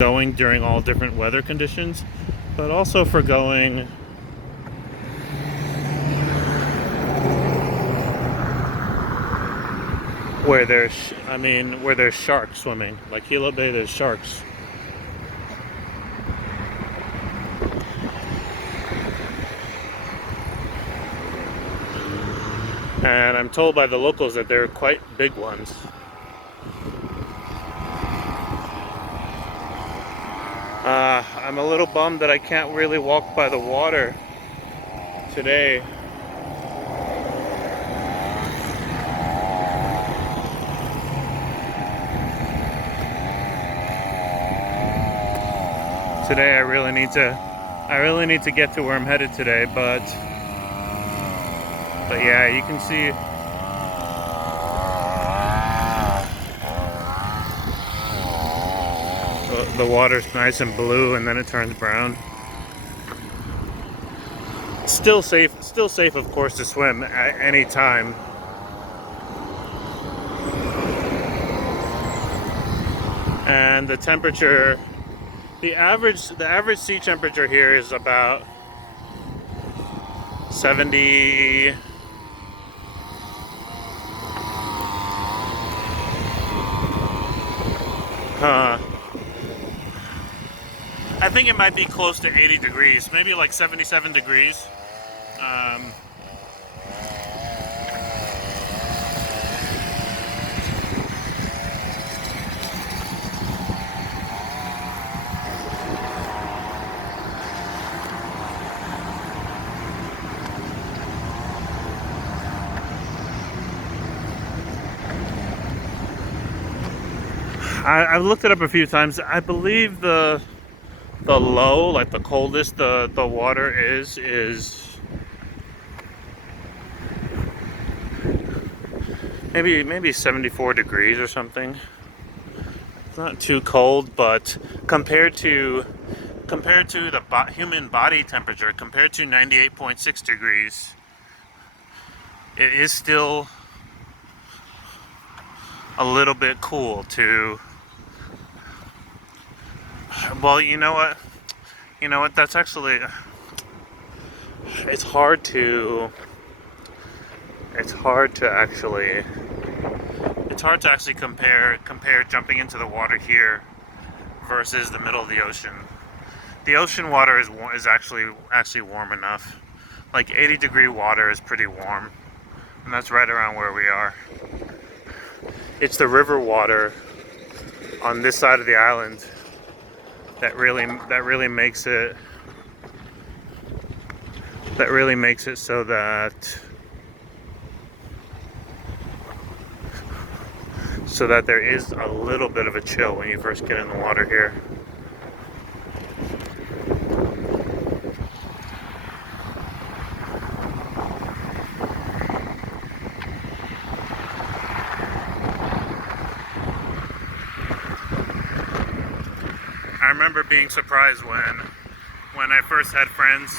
going during all different weather conditions, but also for going where there's sharks swimming. Like Hilo Bay, there's sharks. And I'm told by the locals that they're quite big ones. I'm a little bummed that I can't really walk by the water today. Today I really need to get to where I'm headed today, but yeah, you can see the water's nice and blue and then it turns brown. Still safe of course to swim at any time. And the temperature, the average sea temperature here is about 70. I think it might be close to 80 degrees, maybe like 77 degrees. I've looked it up a few times. I believe the low, like the coldest the water is maybe 74 degrees or something. It's not too cold, but compared to the human body temperature, compared to 98.6 degrees, it is still a little bit cool to. Well, you know what? That's actually, it's hard to actually compare jumping into the water here versus the middle of the ocean. The ocean water is actually warm enough. Like 80-degree water is pretty warm, and that's right around where we are. It's the river water on this side of the island that really makes it so that there is a little bit of a chill when you first get in the water here. I remember being surprised when I first had friends.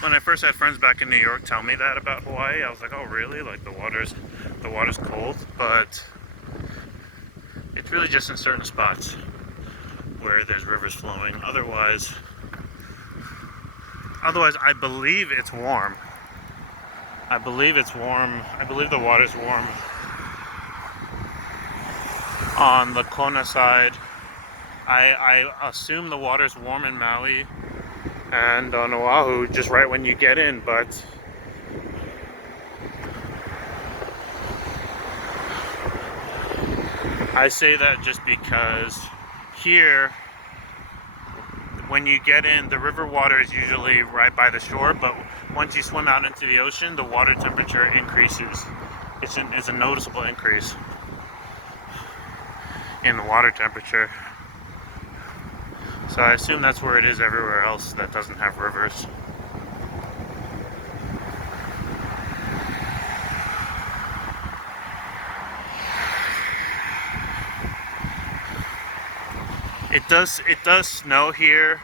When I first had friends back in New York tell me that about Hawaii, I was like, oh really? Like the water's cold, but it's really just in certain spots where there's rivers flowing. Otherwise I believe it's warm. I believe it's warm. I believe the water's warm on the Kona side. I assume the water's warm in Maui and on Oahu just right when you get in, but I say that just because here, when you get in, the river water is usually right by the shore, but once you swim out into the ocean, the water temperature increases. It's a noticeable increase in the water temperature. So I assume that's where it is everywhere else that doesn't have rivers. It does snow here.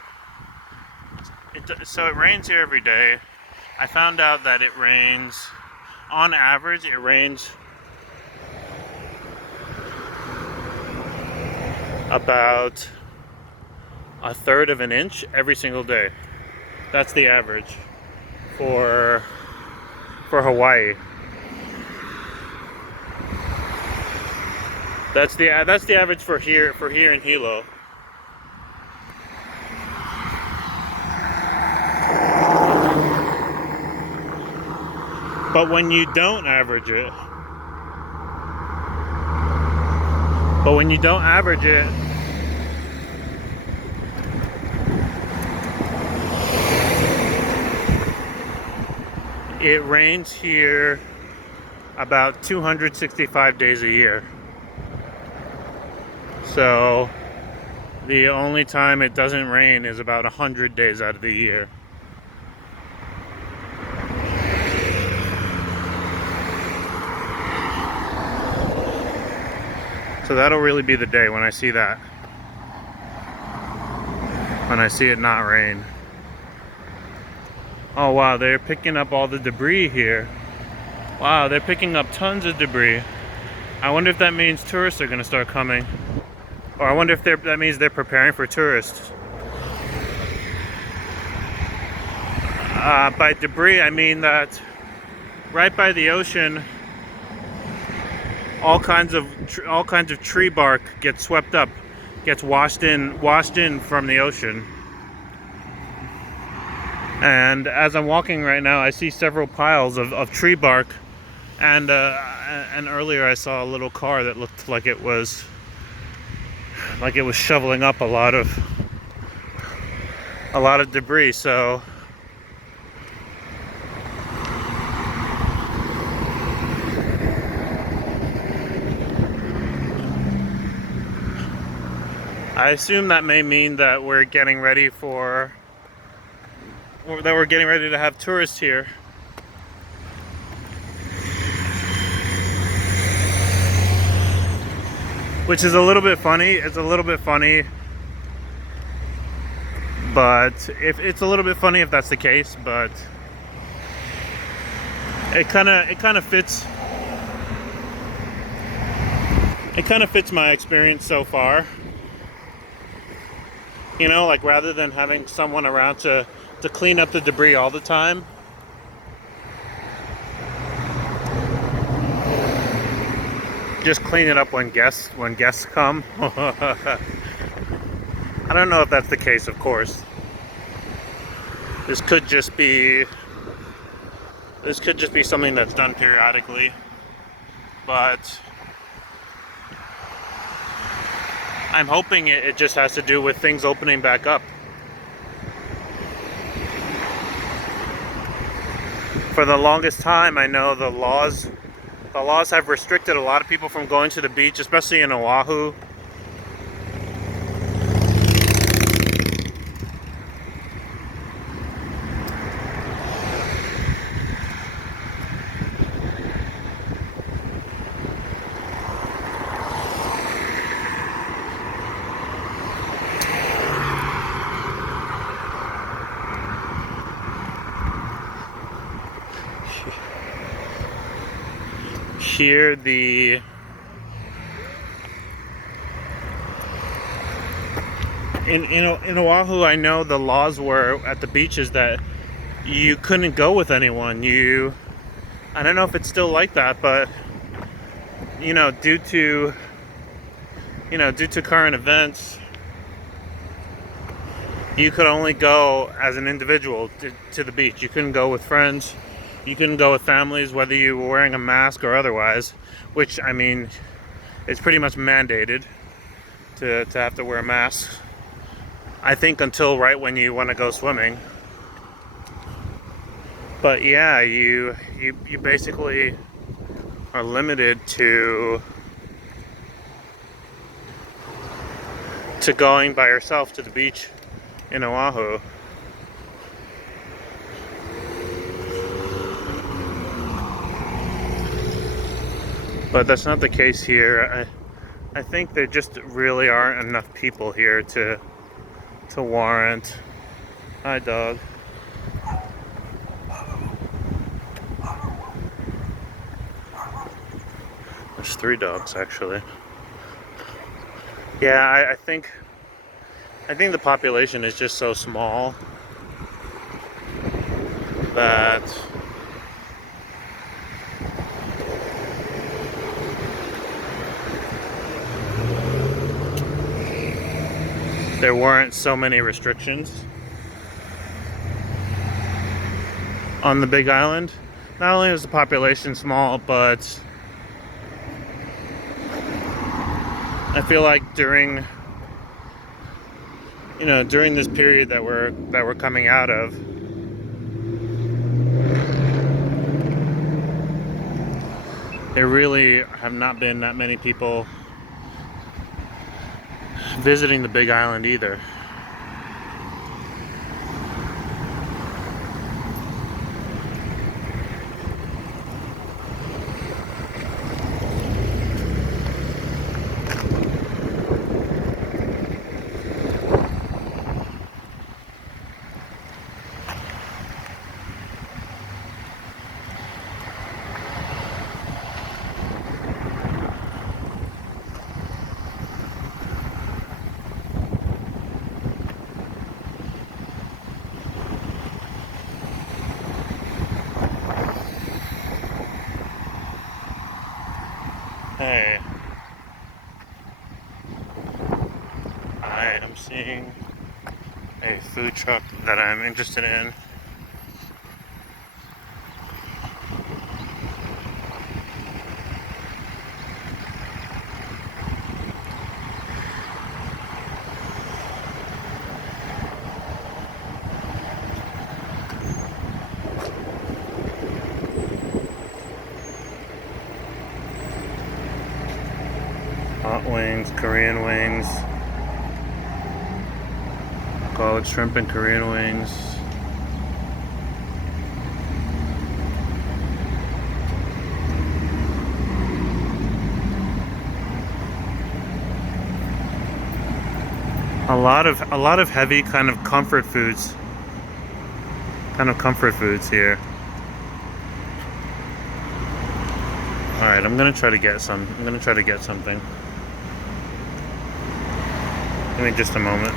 So it rains here every day. I found out that it rains, on average, it rains about a third of an inch every single day. That's the average for Hawaii. That's the average for here in Hilo. But when you don't average it, it rains here about 265 days a year. So the only time it doesn't rain is about 100 days out of the year. So that'll really be the day when I see that. When I see it not rain. Oh wow, they're picking up all the debris here. Wow, they're picking up tons of debris. I wonder if that means tourists are gonna start coming. Or I wonder if that means they're preparing for tourists. By debris, I mean that right by the ocean, all kinds of tree bark gets swept up, gets washed in from the ocean. And as I'm walking right now, I see several piles of tree bark, and earlier I saw a little car that looked like it was shoveling up a lot of debris. So I assume that may mean that we're getting ready to have tourists here. Which is a little bit funny. It's a little bit funny, but it's a little bit funny if that's the case, but it kind of fits my experience so far. You know, like rather than having someone around to clean up the debris all the time, just clean it up when guests come. I don't know if that's the case, of course. This could just be something that's done periodically, but I'm hoping it just has to do with things opening back up. For the longest time, I know the laws have restricted a lot of people from going to the beach, especially in Oahu. Here in Oahu, I know the laws were at the beaches that you couldn't go with anyone. I don't know if it's still like that, but due to current events, you could only go as an individual to the beach. You couldn't go with friends. You couldn't go with families, whether you were wearing a mask or otherwise, which, I mean, it's pretty much mandated to have to wear a mask. I think until right when you want to go swimming. But yeah, you basically are limited to going by yourself to the beach in Oahu. But that's not the case here. I think there just really aren't enough people here to warrant. Hi, dog. There's 3 dogs, actually. Yeah, I think the population is just so small that there weren't so many restrictions on the Big Island. Not only was the population small, but I feel like during this period that we're coming out of, there really have not been that many people visiting the Big Island either. Hey, I am seeing a food truck that I'm interested in. Hot wings, Korean wings, collard shrimp and Korean wings. A lot of heavy kind of comfort foods. Here. All right, I'm gonna try to get something. Give me just a moment.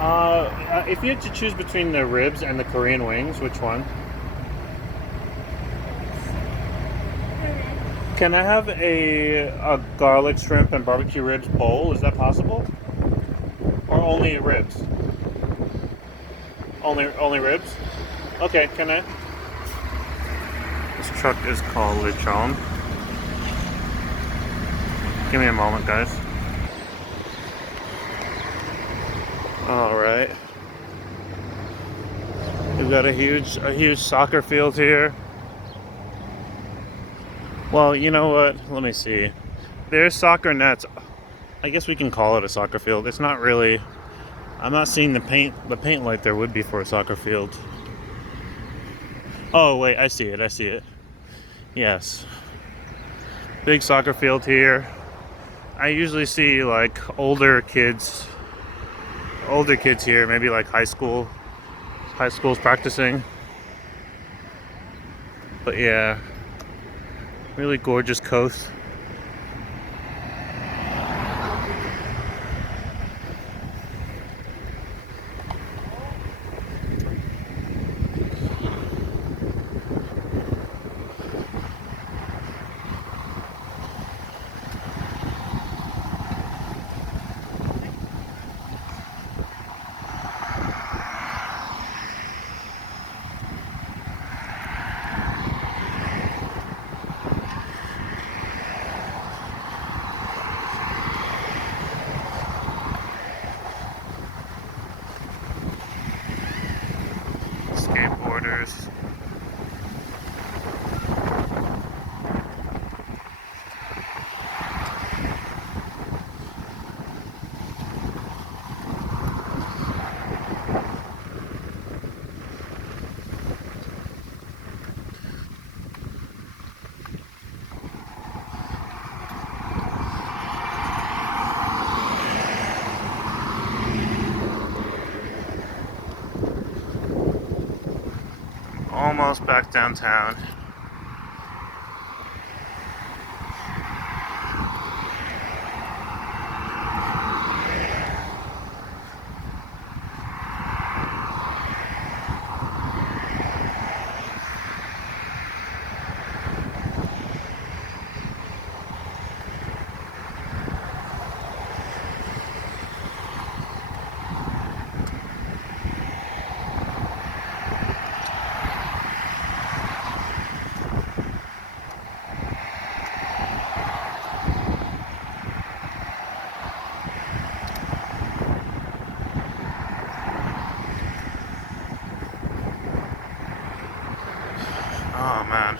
Hi. If you had to choose between the ribs and the Korean wings, which one? Can I have a garlic shrimp and barbecue ribs bowl? Is that possible? Or only ribs? Only ribs? Okay, can I? This truck is called Lechon. Give me a moment, guys. Alright. We've got a huge soccer field here. Well, you know what? Let me see. There's soccer nets. I guess we can call it a soccer field. It's not really. I'm not seeing the paint like there would be for a soccer field. Oh, wait, I see it. Yes. Big soccer field here. I usually see like older kids here, maybe like high schools practicing. But yeah, really gorgeous coast. almost back downtown. Oh man.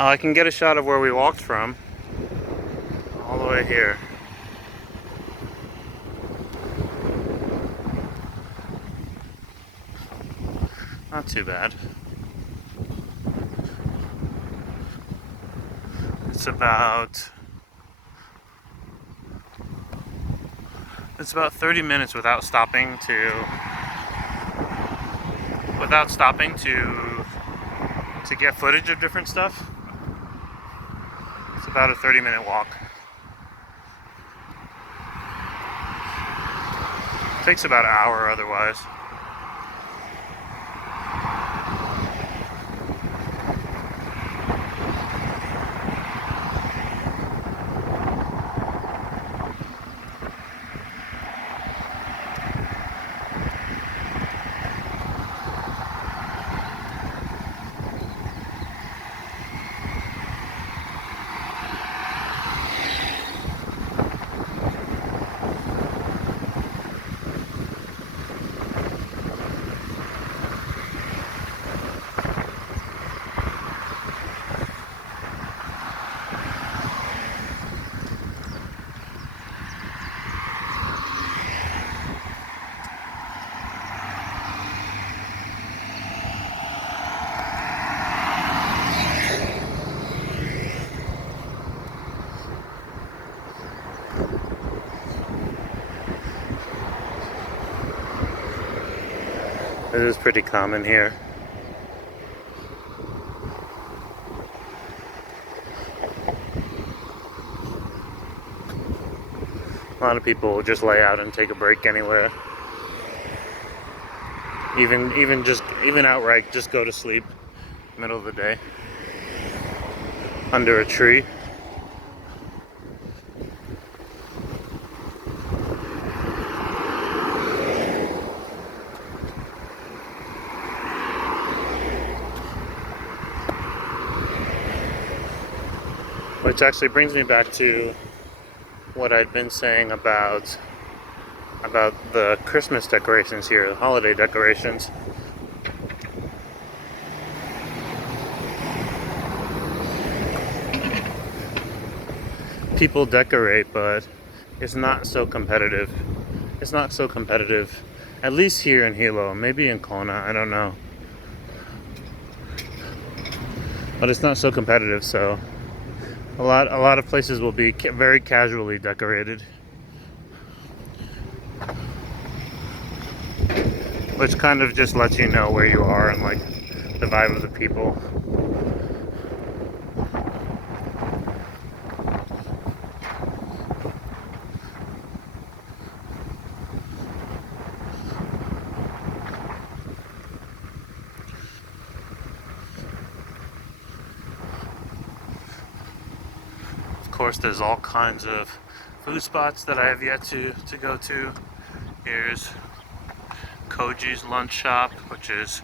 I can get a shot of where we walked from, all the way here. Not too bad. It's about 30 minutes without stopping to get footage of different stuff. It's about a 30-minute walk. Takes about an hour otherwise. It is pretty common here. A lot of people will just lay out and take a break anywhere. Even outright just go to sleep middle of the day under a tree. Which actually brings me back to what I'd been saying about the Christmas decorations here, the holiday decorations. People decorate, but it's not so competitive. It's not so competitive, at least here in Hilo, maybe in Kona, I don't know. But it's not so competitive, so a lot of places will be very casually decorated, which kind of just lets you know where you are and like the vibe of the people. Of course, there's all kinds of food spots that I have yet to go to. Here's Koji's Lunch Shop, which is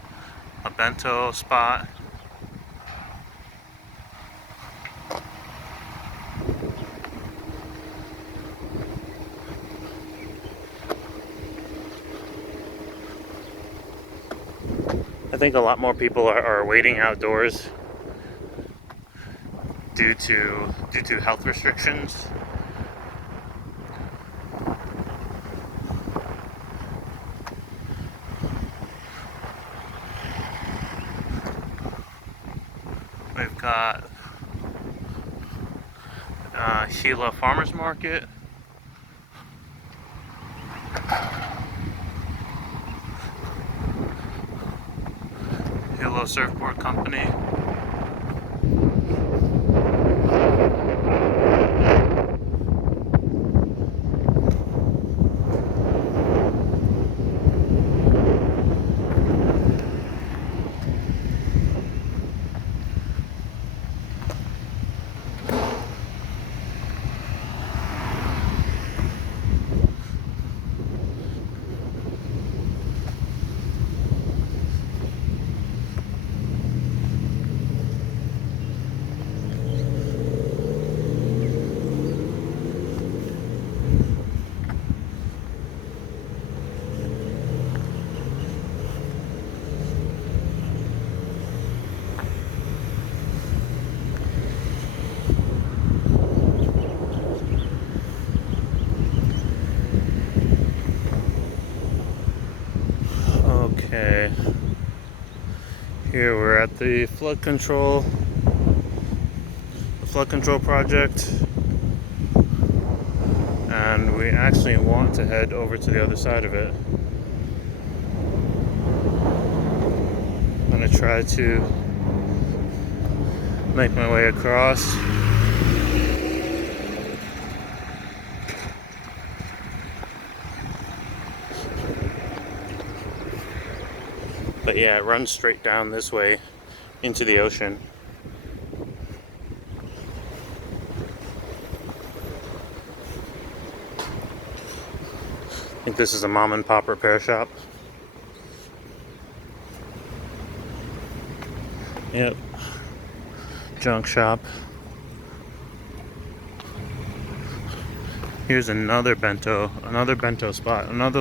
a bento spot. I think a lot more people are waiting outdoors due to health restrictions. We've got Hilo Farmers Market. Hilo Surfboard Company. Okay, here we're at the flood control project, and we actually want to head over to the other side of it. I'm gonna try to make my way across. But yeah, it runs straight down this way into the ocean. I think this is a mom and pop repair shop. Yep. Junk shop. Here's another bento spot, another